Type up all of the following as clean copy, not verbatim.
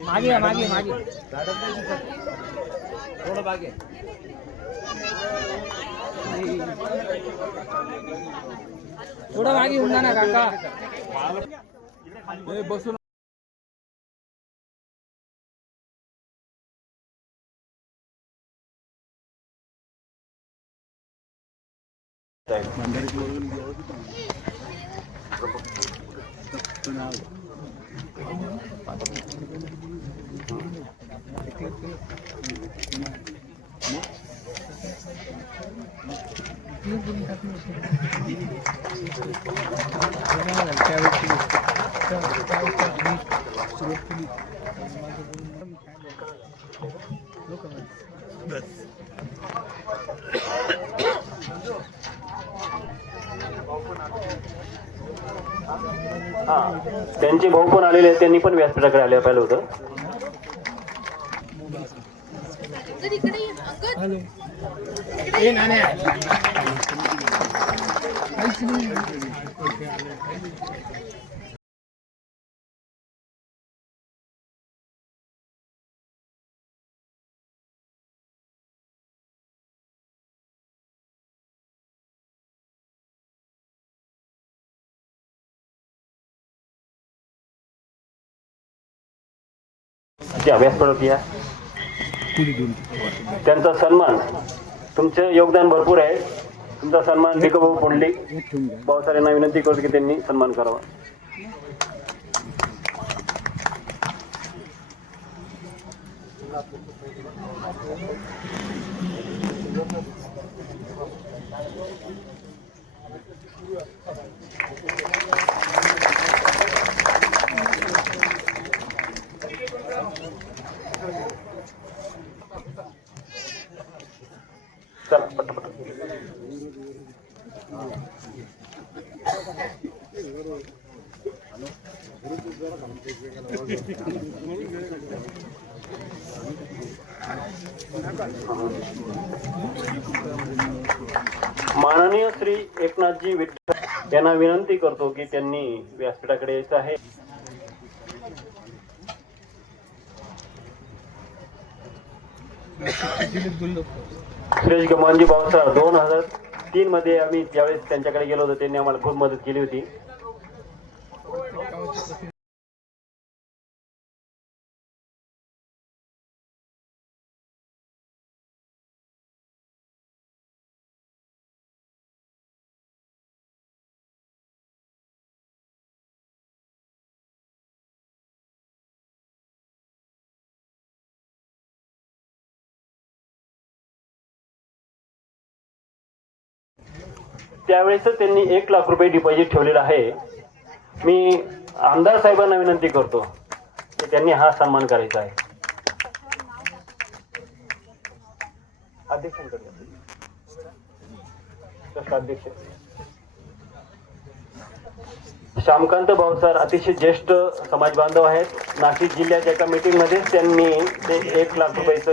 मागे मागे मागे थोडं मागे थोडं मागे होऊन जा ना काका बसून त्यांचे भाऊ पण आलेले आहेत, त्यांनी पण व्यासपीठाकडे आले पाहिलं होतं. व्यासपीठात या, त्यांचा सन्मान, तुमचं योगदान भरपूर आहे, तुमचा सन्मान भिकभाऊ पुंडलिक भाऊसार यांना विनंती करतो की त्यांनी सन्मान करावा. चला पटपट. माननीय श्री एकनाथजी विठ्ठल यांना विनंती करतो की त्यांनी व्यासपीठाकडे यायचं आहे. सुरेश गमानजी भाऊसार 2003 मध्ये आम्ही ज्यावेळेस त्यांच्याकडे गेलो होतो त्यांनी आम्हाला खूप मदत केली होती. त्यावेळेस त्यांनी 1 लाख रुपये डिपॉझिट ठेवलेला आहे. मी आमदार साहेबांना विनंती करतो की त्यांनी हा सन्मान करायचा आहे. अध्यक्षांकडे अध्यक्ष श्यामकांत भाऊसार अतिशय ज्येष्ठ समाज बांधव आहेत. नाशिक जिल्ह्याच्या एका मीटिंग मध्ये त्यांनी ते 1 लाख रुपयाचं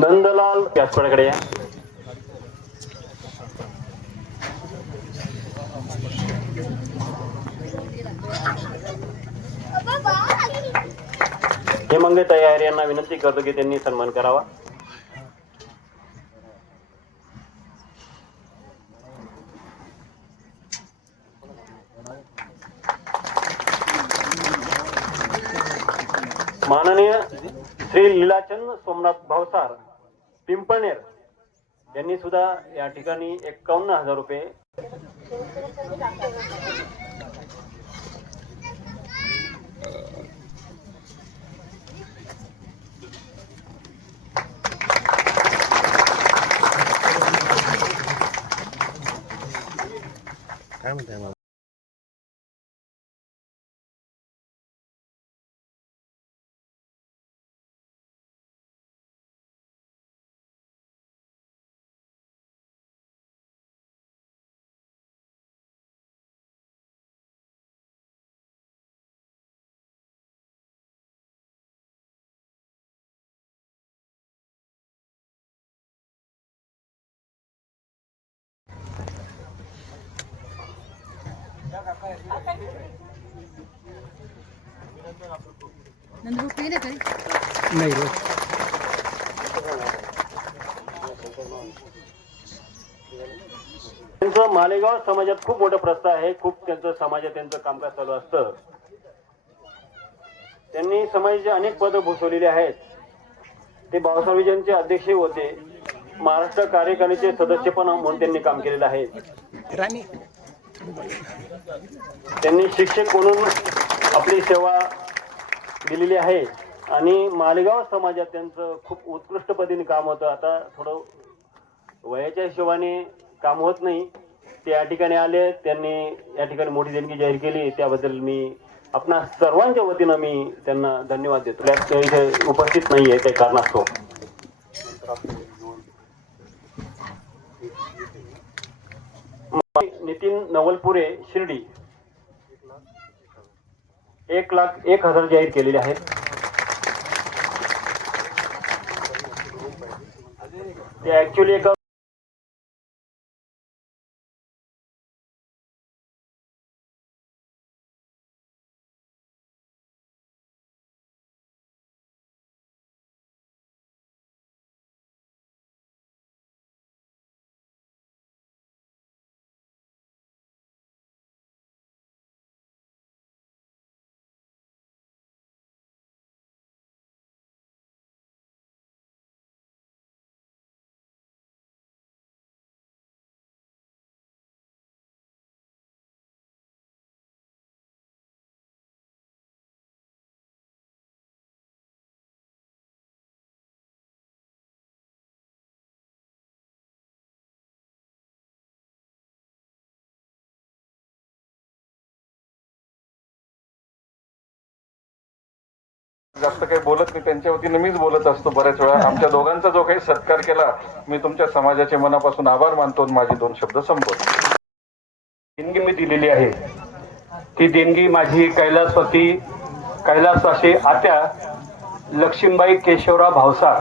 नंदलाल व्यासपीठाकडे या. हेमंग तयार यांना विनंती करतो की त्यांनी सन्मान करावा. माननीय श्री लीलाचंद सोमनाथ भाऊसार पिंपळनेर यांनी सुद्धा या ठिकाणी 51,000 रुपये काय म्हणताय मला? नाही रे. त्यांचं मालेगाव समाजात खूप मोठं प्रस्थ आहे. खूप त्यांचं समाजात त्यांचं कामकाज चालू असतं. त्यांनी समाजाचे अनेक पदं भूषवलेली आहेत. ते भाऊसाहेब विजयांचे अध्यक्ष होते. महाराष्ट्र कार्यकारिणीचे सदस्य पण म्हणून त्यांनी काम केलेलं आहे. त्यांनी शिक्षक म्हणून आपली सेवा दिलेली आहे आणि मालेगाव समाजात त्यांचं खूप उत्कृष्ट पद्धतीने काम होतं. आता थोडं वयाच्या हिशोबाने काम होत नाही. ते या ठिकाणी आले, त्यांनी या ठिकाणी मोठी देणगी जाहीर केली. त्याबद्दल मी आपणा सर्वांच्या वतीनं मी त्यांना धन्यवाद देतो. ते इथे उपस्थित नाहीये त्या कारणास्तव. नितीन नवलपुरे शिर्डी 1,01,000 जाहीर केलेले आहेत. ते ऍक्च्युअली एक जास्त काही बोलत नाही, त्यांच्या वतीने मीच बोलत असतो बऱ्याच वेळा. आमच्या दोघांचा जो काही सत्कार केला, मी तुमच्या समाजाचे मनापासून आभार मानतो. माझे 2 शब्द संपवतो. देणगी मी दिलेली आहे, ती देणगी माझी कैलासवासी आत्या लक्ष्मीबाई केशवराव भावसार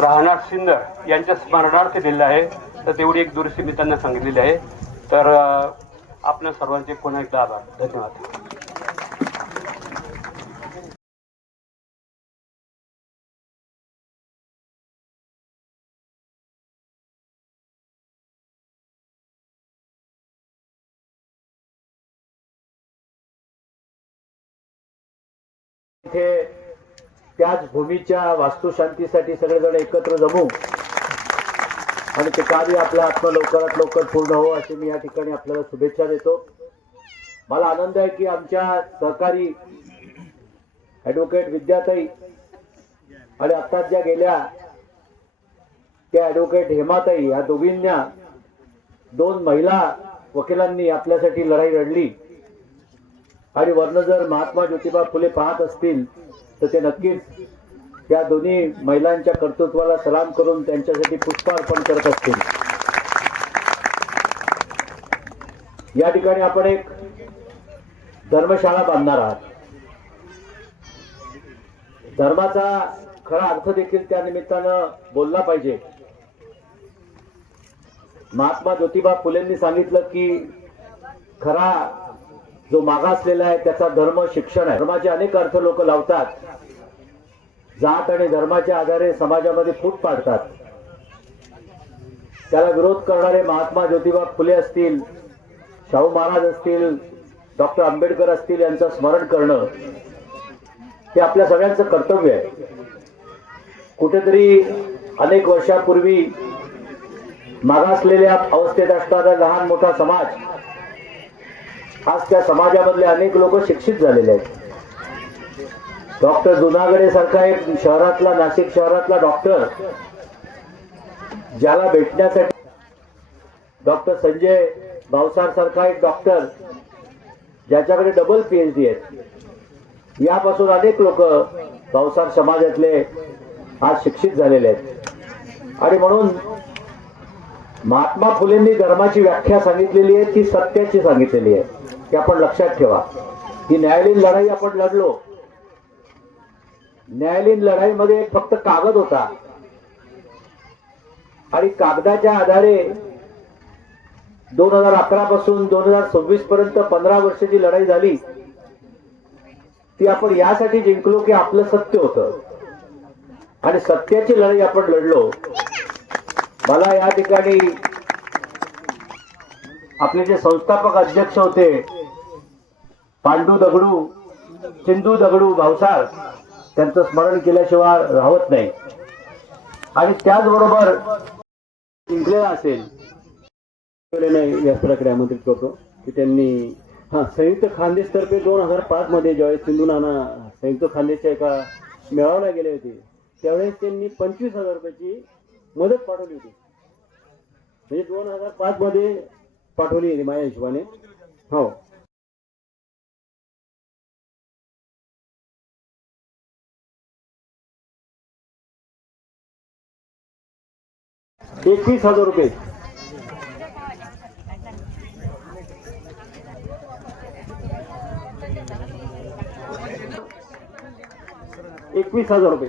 राहणार सिन्नर यांच्या स्मरणार्थ दिलेलं आहे. तर तेवढी एक दुरुस्ती मी त्यांना सांगितलेली आहे. तर आपल्या सर्वांचे पुन्हा एकदा आभार. धन्यवाद. इथे त्याच भूमीच्या वास्तुशांतीसाठी सगळेजण एकत्र जमू आणि ते कार्य आपलं आत्मा लवकरात लवकर पूर्ण हो अशी मी या ठिकाणी आपल्याला शुभेच्छा देतो. मला आनंद आहे की आमच्या सहकारी ॲडव्होकेट विद्याताई आणि आत्ताच ज्या गेल्या त्या ॲडव्होकेट हेमाताई, या दोघींना 2 महिला वकिलांनी आपल्यासाठी लढाई लढली. आणि वर्ण जर महात्मा ज्योतिबा फुले पाहत असतील तर ते नक्कीच त्या दोन्ही महिलांच्या कर्तृत्वाला सलाम करून त्यांच्यासाठी पुष्पार्पण करत असतील. या ठिकाणी आपण एक धर्मशाळा बांधणार आहात. धर्माचा खरा अर्थ देखील त्या निमित्तानं बोलला पाहिजे. महात्मा ज्योतिबा फुलेंनी सांगितलं की खरा जो मागासलेला आहे त्याचा धर्म शिक्षण आहे. धर्माचे अनेक अर्थ लोक लावतात. जात आणि धर्माच्या आधारे समाजामध्ये फूट पाडतात. त्याला विरोध करणारे महात्मा ज्योतिबा फुले असतील, शाहू महाराज असतील, डॉक्टर आंबेडकर असतील यांचं स्मरण करणं हे आपल्या सगळ्यांचं कर्तव्य आहे. कुठेतरी अनेक वर्षापूर्वी मागासलेल्या अवस्थेत असणारा लहान मोठा समाज, आज त्या समाजामधले अनेक लोक शिक्षित झालेले आहेत. डॉक्टर जुनागडे सारखा एक शहरातला, नाशिक शहरातला डॉक्टर ज्याला भेटण्यासाठी डॉक्टर संजय भावसार सारखा एक डॉक्टर ज्याच्याकडे डबल PhD आहेत, यापासून अनेक लोक भावसार समाजातले आज शिक्षित झालेले आहेत. आणि म्हणून महात्मा फुलेंनी धर्माची व्याख्या सांगितलेली आहे, ती सत्याची सांगितलेली आहे. की आपण लक्षात ठेवा, ही न्यायालयीन लढाई आपण लढलो. न्यायालयीन लढाईमध्ये फक्त कागद होता आणि कागदाच्या आधारे 2011 पासून 2026 पर्यंत 15 वर्षाची लढाई झाली. ती आपण यासाठी जिंकलो की आपलं सत्य होतं आणि सत्याची लढाई आपण लढलो. मला या ठिकाणी आपले जे संस्थापक अध्यक्ष होते पांडू दगडू, चिंदू दगडू भावसार, त्यांचं स्मरण केल्याशिवाय राहत नाही. आणि त्याचबरोबर जिंकलेला असेल या प्रकारे आमंत्रित करतो की त्यांनी संयुक्त खानदेशतर्फे 2005 मध्ये ज्यावेळेस सिंधू नाना संयुक्त खानदेशच्या एका मेळाव्याला गेले होते त्यावेळेस त्यांनी 25,000 रुपयाची मदत पाठवली होती. म्हणजे 2005 मध्ये पाठवली होती माझ्या हिशोबाने. हो, ₹21,000. ₹21,000.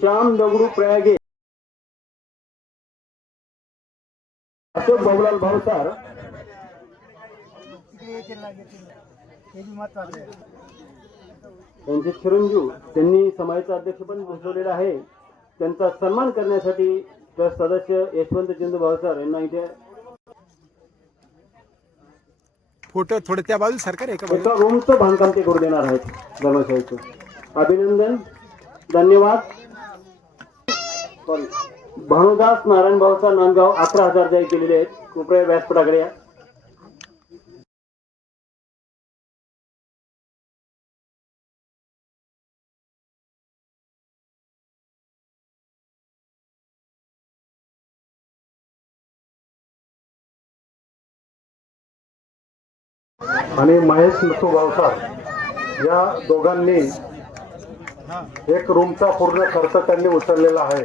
श्याम दगडू प्रयागे, अशोक बाबूलाल भावसार, त्यांचे चिरंजीव, त्यांनी समाजाचा अध्यक्षपद भूषवलेला आहे. त्यांचा सन्मान करण्यासाठी ट्रस्ट सदस्य यशवंत चिंदू भावसार यांना इथे फोटो थोडं त्या बाजू सरकार एका एका रूमचं बांधकाम ते करू देणार आहेत. धर्मशाळेचं अभिनंदन, धन्यवाद. भानुदास नारायण भावसार नांदगाव 11,000 जाहीर केलेले आहेत. कृपया व्यासपीठाकडे या. आणि महेश नथू भावसार या दोघांनी एक रूमचा पूर्ण खर्च त्यांनी उचललेला आहे.